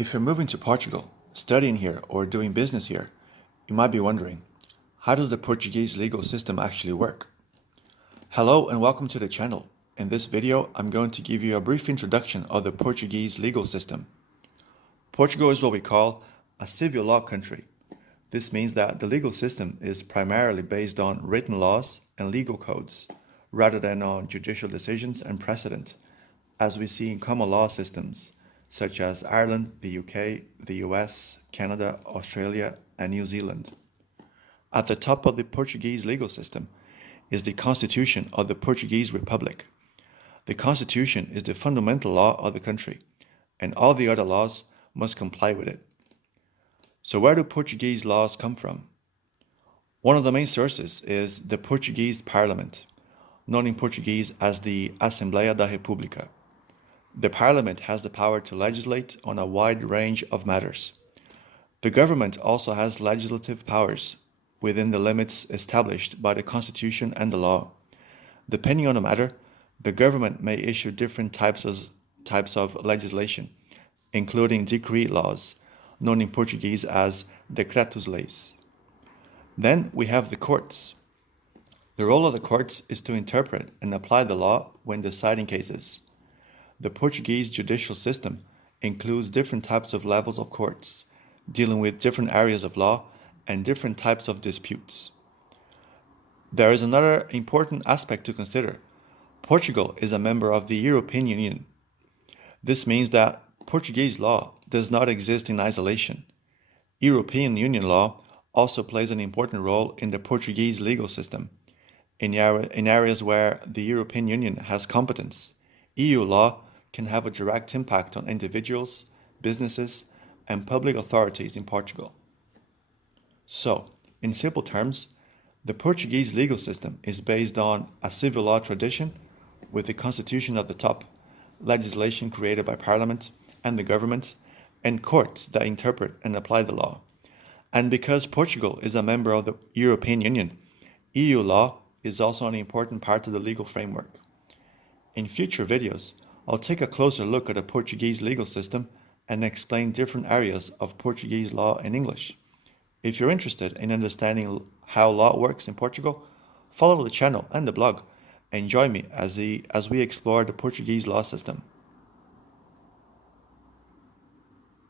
If you're moving to Portugal, studying here, or doing business here, you might be wondering, how does the Portuguese legal system actually work? Hello and welcome to the channel. In this video, I'm going to give you a brief introduction of the Portuguese legal system. Portugal is what we call a civil law country. This means that the legal system is primarily based on written laws and legal codes, rather than on judicial decisions and precedent, as we see in common law systems, such as Ireland, the UK, the US, Canada, Australia, and New Zealand. At the top of the Portuguese legal system is the Constitution of the Portuguese Republic. The Constitution is the fundamental law of the country, and all the other laws must comply with it. So where do Portuguese laws come from? One of the main sources is the Portuguese Parliament, known in Portuguese as the Assembleia da República. The Parliament has the power to legislate on a wide range of matters. The government also has legislative powers within the limits established by the Constitution and the law. Depending on the matter, the government may issue different types of legislation, including decree laws, known in Portuguese as decretos-leis. Then we have the courts. The role of the courts is to interpret and apply the law when deciding cases. The Portuguese judicial system includes different types of levels of courts, dealing with different areas of law and different types of disputes. There is another important aspect to consider. Portugal is a member of the European Union. This means that Portuguese law does not exist in isolation. European Union law also plays an important role in the Portuguese legal system. In areas where the European Union has competence, EU law can have a direct impact on individuals, businesses, and public authorities in Portugal. So, in simple terms, the Portuguese legal system is based on a civil law tradition with the constitution at the top, legislation created by Parliament and the government, and courts that interpret and apply the law. And because Portugal is a member of the European Union, EU law is also an important part of the legal framework. In future videos, I'll take a closer look at the Portuguese legal system and explain different areas of Portuguese law in English. If you're interested in understanding how law works in Portugal, follow the channel and the blog and join me as we explore the Portuguese law system.